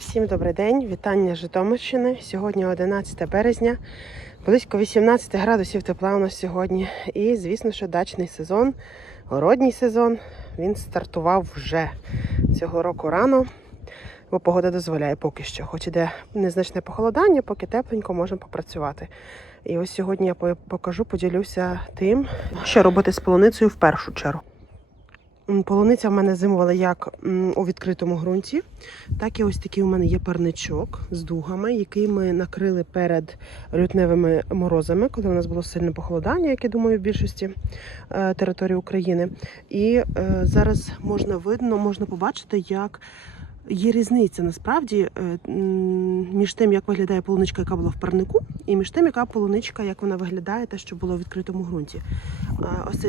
Всім добрий день, вітання Житомирщини. Сьогодні 11 березня, близько 18 градусів тепла у нас сьогодні. І, звісно, що дачний сезон, городній сезон, він стартував вже цього року рано, бо погода дозволяє поки що. Хоч іде незначне похолодання, поки тепленько можемо попрацювати. І ось сьогодні я покажу, поділюся тим, що робити з полуницею в першу чергу. Полуниця в мене зимувала як у відкритому ґрунті, так і ось такий у мене є парничок з дугами, який ми накрили перед лютневими морозами, коли у нас було сильне похолодання, як я думаю, в більшості е, території України. І е, зараз можна видно, можна побачити, як є різниця насправді е, між тим, як виглядає полуничка, яка була в парнику, і між тим, яка полуничка, як вона виглядає, те, що було в відкритому ґрунті.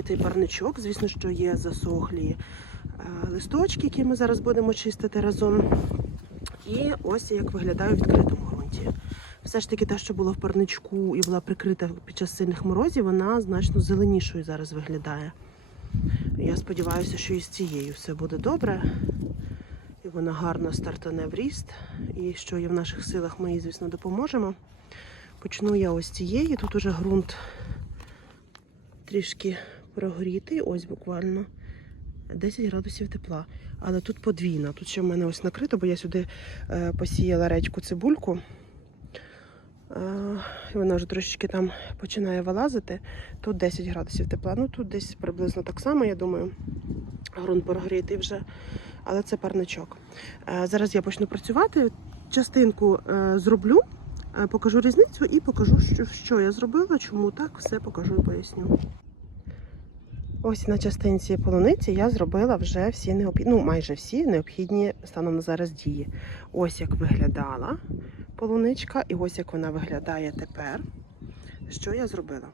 Цей парничок, звісно, що є засохлі е, листочки, які ми зараз будемо чистити разом. І ось як виглядає у відкритому ґрунті. Все ж таки, те, що було в парничку і була прикрита під час сильних морозів, вона значно зеленішою зараз виглядає. Я сподіваюся, що і з цією все буде добре. І вона гарно стартане в ріст. І що є в наших силах, ми їй, звісно, допоможемо. Почну я ось цієї. Тут уже ґрунт трішки прогрітий, ось буквально 10 градусів тепла. Але тут подвійна. Тут ще в мене ось накрито, бо я сюди е, посіяла редьку цибульку. Е, вона вже трошечки там починає вилазити. Тут 10 градусів тепла. Ну тут десь приблизно так само, я думаю. Грунт прогрітий вже, але це парничок. Е, зараз я почну працювати. Частинку зроблю, покажу різницю і покажу, що, що я зробила, чому так, все покажу і поясню. Ось на частинці полуниці я зробила вже всі необхідні, ну майже всі необхідні станом на зараз дії. Ось як виглядала полуничка, і ось як вона виглядає тепер. Що я зробила?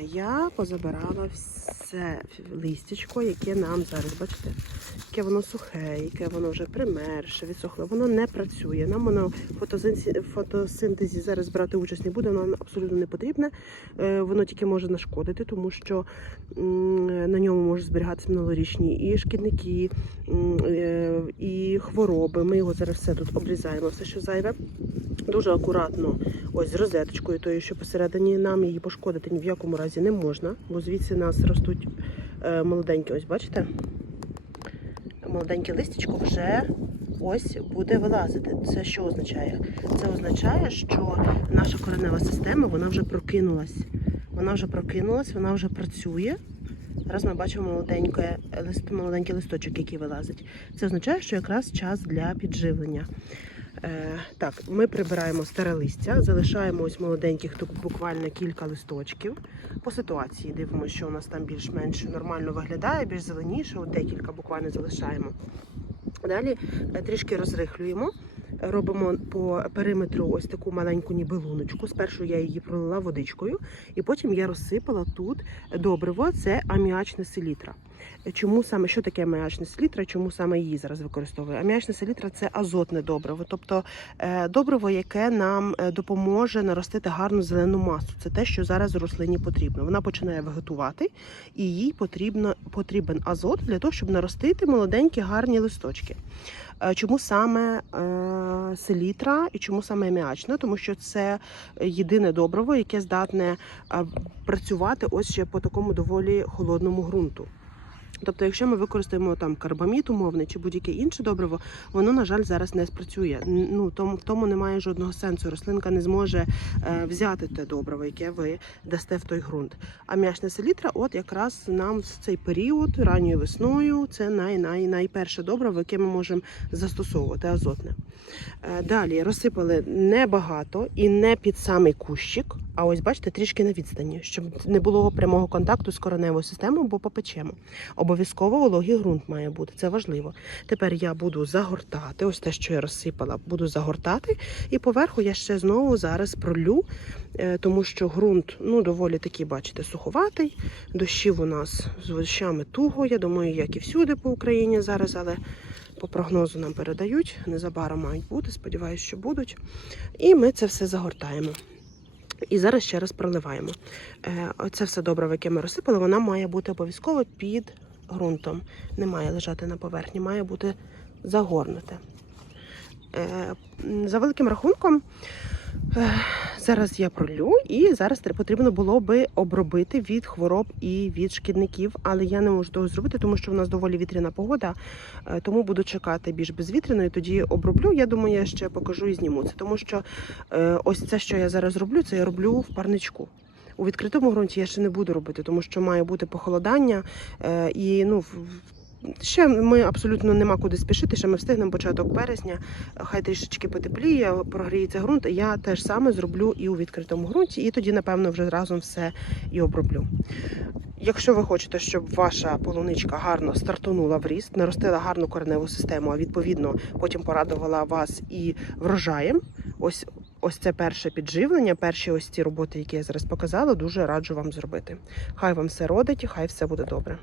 Е, Я позабирала все листячко, яке нам зараз, бачите, яке воно сухе, яке воно вже примерше, відсохле. Воно не працює. Нам воно в фотосинтезі, зараз брати участь не буде, воно абсолютно не потрібне. Е, Воно тільки може нашкодити, тому що на ньому можуть зберігатися минулорічні і шкідники, е, і хвороби. Ми його зараз все тут обрізаємо, все, що зайве. Дуже акуратно, ось з розеточкою, тою, що посередині нам її пошкодити ні в якому разі не можна, бо звідси нас ростуть е, молоденькі, ось бачите? Молоденьке листячко вже ось буде вилазити. Це що означає? Це означає, що наша коренева система вона вже прокинулась. Вона вже прокинулась, вона вже працює. Зараз ми бачимо молоденьке молоденький листочок, який вилазить. Це означає, що якраз час для підживлення. Е, так, ми прибираємо старе листя, залишаємо ось молоденьких буквально кілька листочків. По ситуації дивимося, що у нас там більш-менш нормально виглядає, більш зеленіше, от декілька буквально залишаємо. Далі е, трішки розрихлюємо. Робимо по периметру ось таку маленьку ніби луночку. Спершу я її пролила водичкою, і потім я розсипала тут добриво, це аміачна селітра. Чому саме що таке аміачна селітра? Чому саме її зараз використовую? Аміачна селітра це азотне добриво, тобто е, добриво, яке нам е, допоможе наростити гарну зелену масу. Це те, що зараз рослині потрібно. Вона починає вегетувати, і їй потрібно потрібен азот для того, щоб наростити молоденькі гарні листочки. Е, Чому саме е, селітра і чому саме аміачна? Тому що це єдине добриво, яке здатне е, працювати ось ще по такому доволі холодному ґрунту. Тобто, якщо ми використаємо там карбамід умовний чи будь-яке інше добриво, воно, на жаль, зараз не спрацює. Ну тому в тому немає жодного сенсу. Рослинка не зможе е, взяти те добриво, яке ви дасте в той ґрунт. А м'ячна селітра, от якраз нам в цей період, ранньою весною, це най, най, найперше добриво, яке ми можемо застосовувати, азотне. Е, Далі розсипали небагато і не під самий кущик, а ось бачите, трішки на відстані, щоб не було прямого контакту з кореневою системою, бо попечемо. Обов'язково вологий ґрунт має бути, це важливо. Тепер я буду загортати, ось те, що я розсипала, буду загортати, і поверху я ще знову зараз пролю, е, тому що ґрунт ну, доволі такий, бачите, суховатий. Дощів у нас з дощами туго, я думаю, як і всюди по Україні зараз, але по прогнозу нам передають, незабаром мають бути, сподіваюся, що будуть. І ми це все загортаємо. І зараз ще раз проливаємо. Е, Оце все добре, яке ми розсипали, вона має бути обов'язково під ґрунтом. Не має лежати на поверхні, має бути загорнуте. Е, За великим рахунком, е, зараз я пролю, і зараз потрібно було би обробити від хвороб і від шкідників, але я не можу того зробити, тому що в нас доволі вітряна погода, е, тому буду чекати більш безвітряної, тоді оброблю. Я думаю, я ще покажу і зніму це, тому що е, ось це, що я зараз роблю, це я роблю в парничку. У відкритому ґрунті я ще не буду робити, тому що має бути похолодання. Е, і ну, в- ще ми абсолютно нема куди спішити. Ще ми встигнемо початок березня. Хай трішечки потепліє, прогріється ґрунт. Я теж саме зроблю і у відкритому ґрунті, і тоді, напевно, вже разом все і оброблю. Якщо ви хочете, щоб ваша полуничка гарно стартонула в ріст, наростила гарну кореневу систему, а відповідно потім порадувала вас і врожаєм. Ось ось це перше підживлення, перші ось ці роботи, які я зараз показала, дуже раджу вам зробити. Хай вам все родить, і хай все буде добре.